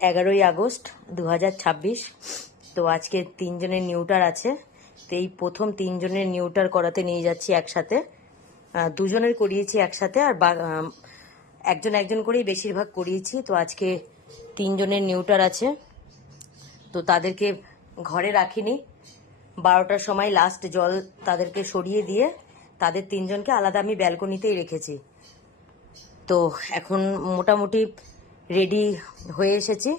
11ই August 2026। তো আজকে 3 জনের নিউটার আছে। তো এই প্রথম 3 জনের নিউটার করাতে নিয়ে যাচ্ছি একসাথে। 2 জনের করিয়েছি একসাথে, আর একজন একজন করেই বেশিরভাগ করিয়েছি। তো আজকে 3 জনের নিউটার আছে, তো তাদেরকে ঘরে রাখিনি। 12টার সময় লাস্ট জল তাদেরকে সরিয়ে দিয়ে তাদের 3 জনকে আলাদা আমি ব্যালকনিতেই রেখেছি। তো এখন মোটামুটি রেডি হয়ে এসেছি।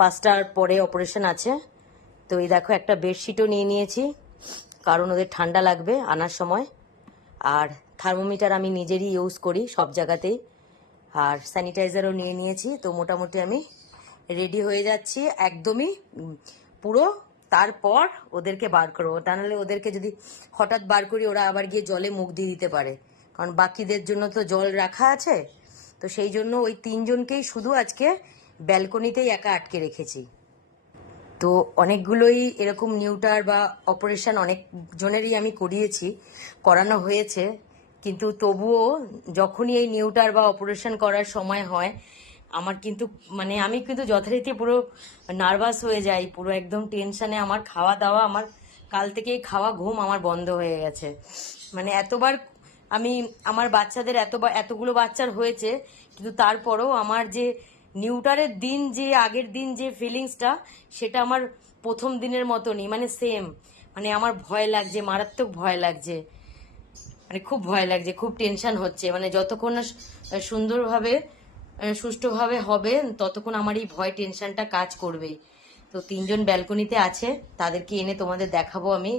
5টার পরে অপারেশন আছে। তো এই দেখো, একটা বেডশিটও নিয়ে নিয়েছি, কারণ ওদের ঠান্ডা লাগবে আনার সময়। আর থার্মোমিটার আমি নিজেরই ইউজ করি সব জায়গাতেই, আর স্যানিটাইজারও নিয়ে নিয়েছি। তো মোটামুটি আমি রেডি হয়ে যাচ্ছি একদমই পুরো। তারপর ওদেরকে বার করবো, তা নাহলে ওদেরকে যদি হঠাৎ বার করি ওরা আবার গিয়ে জলে মুখ দিয়ে দিতে পারে, কারণ বাকিদের জন্য তো জল রাখা আছে। তো সেই জন্য ওই 3 জনকেই শুধু আজকে ব্যালকনিতেই একা আটকে রেখেছি। তো অনেকগুলোই এরকম নিউটার বা অপারেশন অনেক জনেরই আমি করানো হয়েছে, কিন্তু তবুও যখনই এই নিউটার বা অপারেশন করার সময় হয় আমার কিন্তু আমি কিন্তু যথারীতি পুরো নার্ভাস হয়ে যাই, পুরো একদম টেনশনে। আমার খাওয়া দাওয়া, আমার কাল থেকেই খাওয়া ঘুম আমার বন্ধ হয়ে গেছে। এতবার আমার বাচ্চাদের এতগুলো বাচ্চার হয়েছে, কিন্তু তারপরেও আমার যে নিউটারের দিন, যে আগের দিন যে ফিলিংসটা, সেটা আমার প্রথম দিনের মতনই, সেম। আমার ভয় লাগছে, মারাত্মক ভয় লাগছে, খুব ভয় লাগছে, খুব টেনশন হচ্ছে। যতক্ষণ না সুন্দরভাবে সুষ্ঠুভাবে হবে ততক্ষণ আমার এই ভয় টেনশনটা কাজ করবেই। তো 3 জন ব্যালকনিতে আছে, তাদেরকে এনে তোমাদের দেখাবো আমি,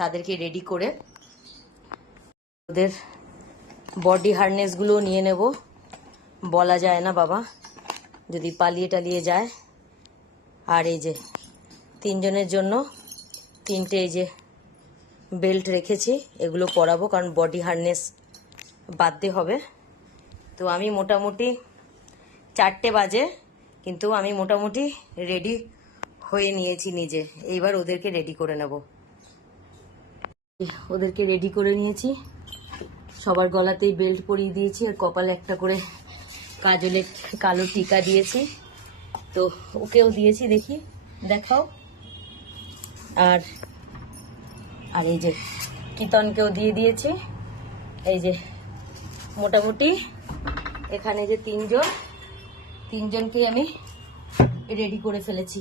তাদেরকে রেডি করে। ওদের বডি হার্নেসগুলো নিয়ে নেব, বলা যায় না বাবা, যদি পালিয়ে টালিয়ে যায়। আর এই যে 3 জনের জন্য 3টে এই যে বেল্ট রেখেছি, এগুলো পরাবো, কারণ বডি হার্নেস বাঁধতে হবে। তো আমি মোটামুটি 4টে বাজে, কিন্তু আমি মোটামুটি রেডি হয়ে নিয়েছি নিজে। এইবার ওদেরকে রেডি করে নেব। ওদেরকে রেডি করে নিয়েছি, সবার গলাতেই বেল্ট পরিয়ে দিয়েছি, আর কপালে একটা করে কাজলে কালো টিকা দিয়েছি। তো ওকেও দিয়েছি, দেখি দেখাও। আর আর এই যে কিতনকেও দিয়ে দিয়েছি। এই যে মোটামুটি এখানে যে 3 জনকে আমি রেডি করে ফেলেছি।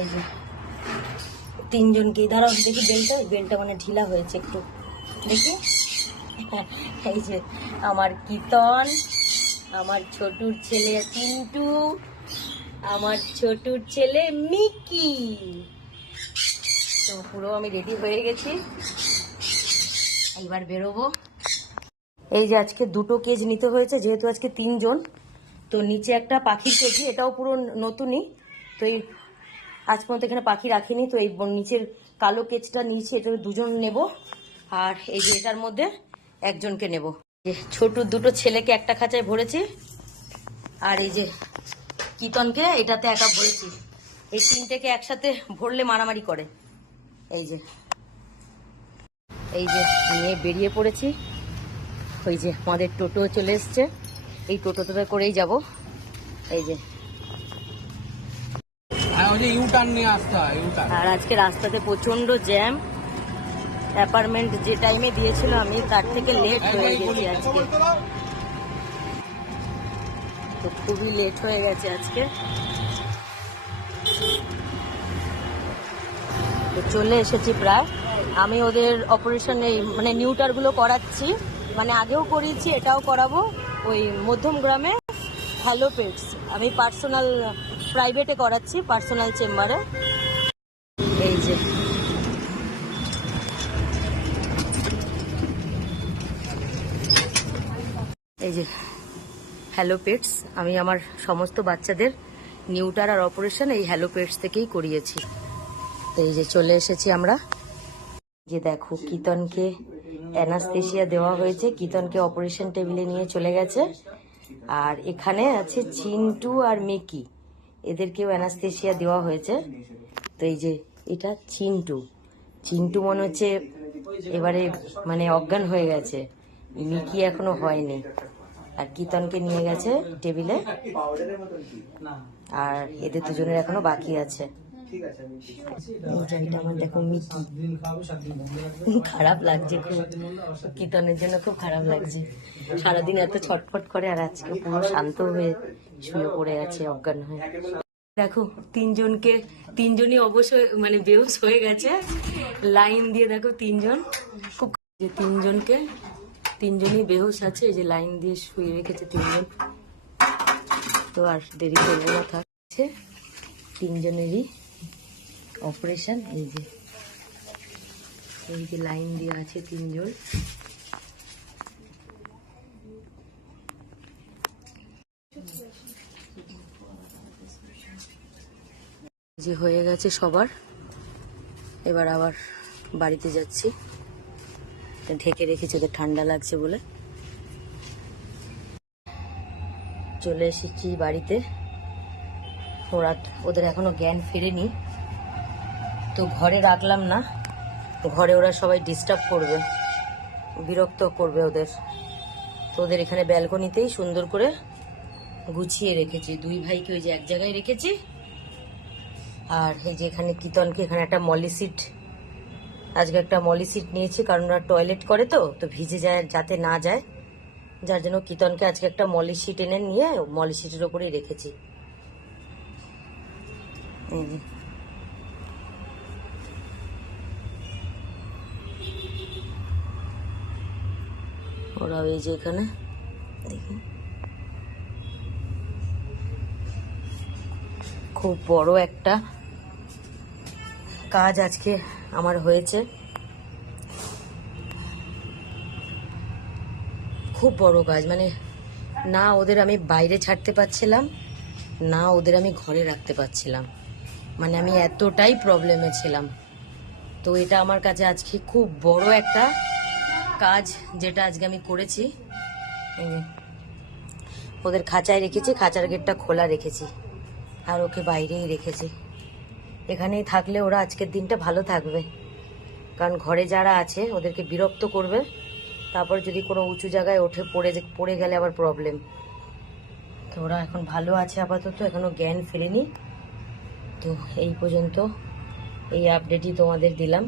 এই যে 3 জনকে, দাঁড়াও দেখি বেলটা ঢিলা হয়েছে একটু, দেখি। এই যে আমার কিতন, আমার ছোটুর ছেলে চিন্টু, আমার ছোটুর ছেলে মিকি। তো পুরো আমি রেডি হয়ে গেছি, এইবার বেরোবো। এই যে আজকে 2টো কেজ নিতে হয়েছে, যেহেতু আজকে 3 জন। তো নিচে একটা পাখির কেজি, এটাও পুরো নতুনই। তো এই আজ পর্যন্ত এখানে পাখি রাখিনি, তো এই নিচের কালো কেজটা নিচে, এটা 2 জন নেব। আর এই যে এটার মধ্যে 1 জনকে নেব। ছোট 2টো ছেলেকে একটা খাঁচায় ভরেছি, আর এই যে কিতনকে এটাতে একা ভরেছি। এই 3টেকে একসাথে ভরলে মারামারি করে। এই যে নিয়ে বেরিয়ে পড়েছি। ওই যে আমাদের টোটো চলে এসছে, এই টোটোতে করেই যাব। এই যে আর আজকে রাস্তাতে প্রচন্ড জ্যাম। অ্যাপার্টমেন্ট যে টাইমে দিয়েছিল আমি, তার থেকে লেট হয়ে গেছি আজকে, তো খুবই লেট হয়ে গেছে আজকে। তো চলে এসেছি প্রায়। আমি ওদের অপারেশন নিউটার গুলো করাচ্ছি, আগেও করিয়েছি, এটাও করাবো। ওই মধ্যম গ্রামে হ্যালো পেটস, আমি পার্সোনাল প্রাইভেটে করাচ্ছি, পার্সোনাল চেম্বারে। এই যে হ্যালো পেটস, আমি আমার সমস্ত বাচ্চাদের নিউটার আর অপারেশন এই হ্যালো পেটস থেকেই করিয়েছি। এই যে চলে এসেছি আমরা। যে দেখো, কিতনকে অ্যানাস্থেসিয়া দেওয়া হয়েছে, কিতনকে অপারেশন টেবিলে নিয়ে চলে গেছে। আর এখানে আছে চিন্টু আর মিকি, এদেরকেও অ্যানাস্থেসিয়া দেওয়া হয়েছে। তো এই যে এটা চিন্টু মনে হচ্ছে এবারে অজ্ঞান হয়ে গেছে, মিকি এখনো হয়নি। আর কিতনকে নিয়ে গেছে টেবিলে। আর এদের দুজনের এখনো বাকি আছে। এই জায়গাটা আমার দেখো মিকি, খারাপ লাগছে খুব, কীর্তনের জন্য খুব খারাপ লাগছে। সারাদিন এত ছটফট করে আর আজকে পুরো শান্ত হয়ে শুয়ে পড়ে আছে অজ্ঞান হয়ে। দেখো তিনজনই অবশ্যই মানে বেহুশ হয়ে গেছে, লাইন দিয়ে দেখো তিনজন, খুব যে তিনজনই বেহুশ আছে, এই যে লাইন দিয়ে শুয়ে রেখেছে তিনজন। তো আর দেরি করবো না, থাকছে তিনজনেরই অপারেশন। এই যে লাইন দিয়ে আছে তিনজন। যে হয়ে গেছে সবার, এবার আবার বাড়িতে যাচ্ছি, ঢেকে রেখেছি ওদের ঠান্ডা লাগছে বলে। চলে এসেছি বাড়িতে, ওদের এখনো জ্ঞান ফেরেনি, তো ঘরে রাখলাম না, ঘরে ওরা সবাই ডিস্টার্ব করবে, বিরক্ত করবে ওদের, তো ওদের এখানে ব্যালকনিতেই সুন্দর করে গুছিয়ে রেখেছি। দুই ভাইকে ওই যে এক জায়গায় রেখেছি, আর এই যে এখানে কীর্তনকে এখানে একটা মলি সিট, আজকে একটা মলি সিট নিয়েছি, কারণ ওরা টয়লেট করে তো ভিজে যায় যাতে না যায়, যার জন্য কীর্তনকে আজকে একটা মলি সিট এনে নিয়ে মলি সিটের ওপরেই রেখেছি। ওরা এই যে এখানে দেখি, খুব বড় একটা কাজ আজকে আমার হয়েছে, খুব বড় কাজ, মানে না ওদের আমি বাইরে ছাড়তে পারছিলাম, না ওদের আমি ঘরে রাখতে পারছিলাম, মানে আমি এতটাই প্রবলেমে ছিলাম। তো এটা আমার কাছে আজকে খুব বড় একটা কাজ, যেটা আজকে আমি করেছি। ওদের খাঁচায় রেখেছি, খাঁচার গেটটা খোলা রেখেছি, আর ওকে বাইরেই রেখেছি। এখানেই থাকলে ওরা আজকের দিনটা ভালো থাকবে, কারণ ঘরে যারা আছে ওদেরকে বিরক্ত করবে, তারপর যদি কোনো উঁচু জায়গায় ওঠে পড়ে গেলে আবার প্রবলেম। তো ওরা এখন ভালো আছে আপাতত, এখনো জ্ঞান ফেরেনি। তো এই পর্যন্ত এই আপডেটই তোমাদের দিলাম।